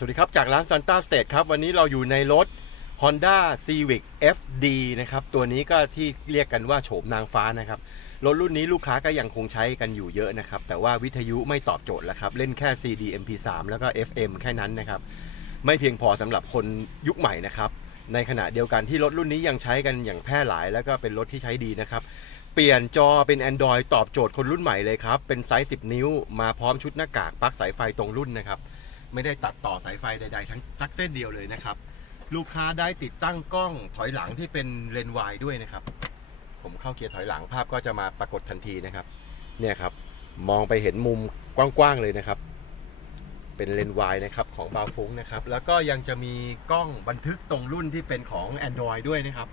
สวัสดีครับ จากร้าน Santa State ครับ วันนี้เราอยู่ในรถ Honda Civic FD นะครับ ตัวนี้ก็ที่เรียกกันว่าโฉมนางฟ้านะครับ รถรุ่นนี้ลูกค้าก็ยังคงใช้กันอยู่เยอะนะครับ แต่ว่าวิทยุไม่ตอบโจทย์แล้วครับ เล่นแค่ CD MP3 แล้วก็ FM แค่นั้นนะครับ ไม่เพียงพอสำหรับคนยุคใหม่นะครับ ในขณะเดียวกันที่รถรุ่นนี้ยังใช้กันอย่างแพร่หลาย แล้วก็เป็นรถที่ใช้ดีนะครับเปลี่ยนจอเป็น Android ตอบโจทย์คนรุ่นใหม่เลยครับ เป็นไซส์ 10 นิ้ว มาพร้อมชุดหน้ากากปลั๊กสายไฟตรงรุ่นนะครับ ไม่ได้ตัดต่อสายไฟใด ๆ ทั้งสักเส้นเดียวเลยนะครับ ลูกค้าได้ติดตั้งกล้องถอยหลังที่เป็นเลนส์วายด้วยนะครับ ผมเข้าเกียร์ถอยหลังภาพก็จะมาปรากฏทันทีนะครับ เนี่ยครับมองไปเห็นมุมกว้างๆเลยนะครับ เป็นเลนส์วายนะครับของบาฟุงนะครับ แล้วก็ยังจะมีกล้องบันทึกตรงรุ่นที่เป็นของ Android ด้วยนะครับ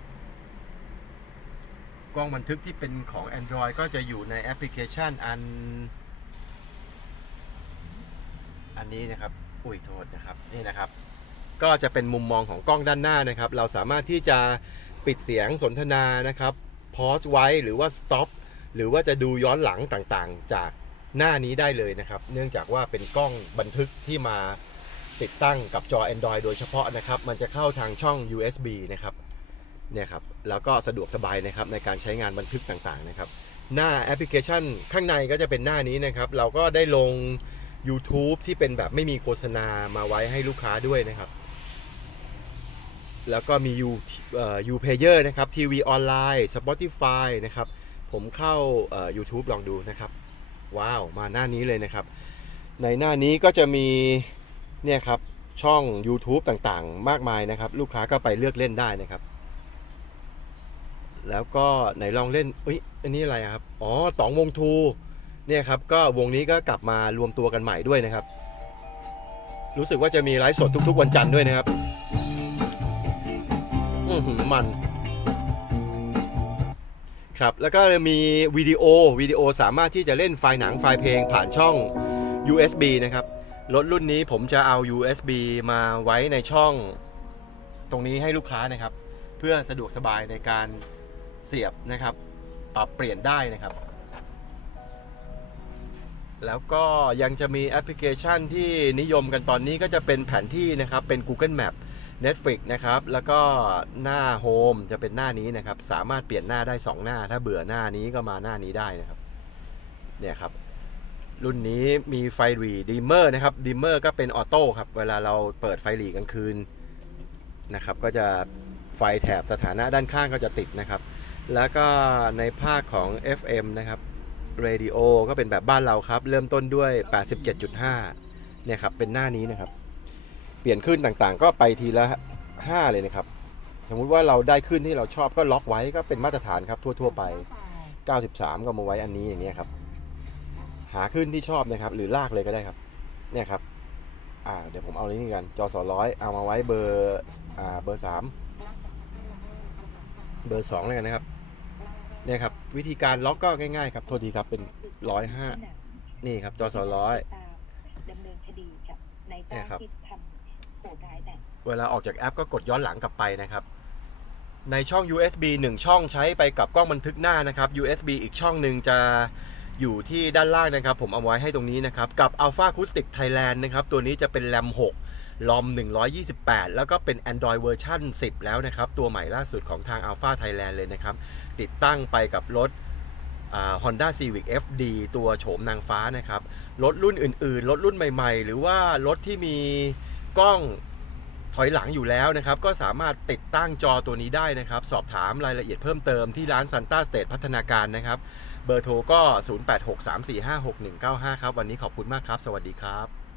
กล้องบันทึกที่เป็นของ Android ก็จะอยู่ในแอปพลิเคชันอัน อันนี้นะครับ อุ้ยโทษนะครับนี่นะครับ ก็จะเป็นมุมมองของกล้องด้านหน้านะครับ เราสามารถที่จะปิดเสียงสนทนานะครับพอสไว้หรือว่าสต็อปหรือว่าจะดูย้อนหลังต่างๆ จากหน้านี้ได้เลยนะครับ เนื่องจากว่าเป็นกล้องบันทึกที่มาติดตั้งกับจอ Android โดยเฉพาะนะครับ มันจะเข้าทางช่อง USB นะครับเนี่ยครับแล้วก็สะดวกสบายนะครับในการใช้งานบันทึกต่างๆนะครับ หน้าแอปพลิเคชันข้างในก็จะเป็นหน้านี้นะครับ เราก็ได้ลง YouTube ที่เป็นแบบไม่มีโฆษณามาไว้ให้ลูกค้าด้วยนะครับ แล้วก็มี U เอ่อ U Player นะครับทีวีออนไลน์ Spotify นะครับ ผมเข้าเอ่อ YouTube ลองดูนะครับ ว้าวมาหน้านี้เลยนะครับ ในหน้านี้ก็จะมีเนี่ยครับช่อง YouTube ต่างๆ มากมายนะครับ ลูกค้าก็ไปเลือกเล่นได้นะครับ แล้วก็ไหนลองเล่นอุ้ยอันนี้อะไรครับ อ๋อต๋องวงทู เนี่ยครับก็วงนี้ก็กลับมารวมตัวกันใหม่ด้วยนะครับ รู้สึกว่าจะมีไลฟ์สดทุก ๆ วันจันทร์ด้วยนะครับ อือหือมัน ครับแล้วก็มีวิดีโอวิดีโอสามารถที่จะเล่นไฟล์หนังไฟล์เพลงผ่านช่อง USB นะครับรถรุ่นนี้ผมจะเอา USB มาไว้ในช่องตรงนี้ให้ลูกค้านะครับ เพื่อสะดวกสบายในการเสียบนะครับ ปรับเปลี่ยนได้นะครับ แล้วก็ยังจะมีแอปพลิเคชันที่นิยมกันตอนนี้ก็จะเป็นแผนที่นะครับ เป็น Google Map Netflix นะครับ แล้วก็หน้า Home จะเป็นหน้านี้นะครับ สามารถเปลี่ยนหน้าได้ 2 หน้า ถ้าเบื่อหน้านี้ก็มาหน้านี้ได้นะครับ เนี่ยครับ รุ่นนี้มีไฟหรีดีเมอร์นะครับดีเมอร์ก็เป็นออโต้ครับ เวลาเราเปิดไฟหลีกลางคืนนะครับ ก็จะไฟแถบสถานะด้านข้างก็จะติดนะครับ แล้วก็ในภาคของ FM นะครับ เรดิโอก็เป็นแบบบ้านเราครับ เริ่มต้นด้วย 87.5 เนี่ยครับ เป็นหน้านี้นะครับ เปลี่ยนขึ้นต่างๆ ก็ไปทีละ 5 เลยนะครับ สมมุติว่าเราได้ขึ้นที่เราชอบก็ล็อกไว้ก็เป็นมาตรฐานครับทั่ว ๆ ไป 93 ก็มาไว้อันนี้อย่างเนี้ยครับ หาขึ้นที่ชอบนะครับ หรือลากเลยก็ได้ครับ เนี่ยครับ อ่า เดี๋ยวผมเอาอนนี้กัน จอสอร้อยเอามาไว้เบอร์ อ่า เบอร์ 3 เบอร์ 2 เลยกันนะครับ เนี่ยครับวิธีการล็อกก็ง่ายๆครับโทษทีครับเป็นร้อยห้านี่ครับจอสอร้อยดำเนินคดีกับนายเนี่จ้ายงครับที่ทำโหดร้ายแบบเวลาออกจากแอปก็กดย้อนหลังกลับไปนะครับ ในช่อง USB 1 ช่องใช้ไปกับกล้องบันทึกหน้านะครับ USB อีกช่องหนึ่งจะอยู่ที่ด้านล่างนะครับ ผมเอาไว้ให้ตรงนี้นะครับ กับ Alpha Acoustic Thailand นะครับ ตัวนี้จะเป็น RAM 6 ลอม 128 แล้วก็เป็น Android เวอร์ชัน10 แล้วนะครับ ตัวใหม่ล่าสุดของทาง Alpha Thailand เลยนะครับ ติดตั้งไปกับรถอ่า Honda Civic FD ตัวโฉมนางฟ้านะครับ รถรุ่นอื่นๆ รถรุ่นใหม่ๆ หรือว่ารถที่มีกล้องถอยหลังอยู่แล้วนะครับ ก็สามารถติดตั้งจอตัวนี้ได้นะครับ สอบถามรายละเอียดเพิ่มเติมที่ร้าน Santa State พัฒนาการนะครับ เบอร์โทรก็ 0863456195 ครับ วันนี้ขอบคุณมากครับ สวัสดีครับ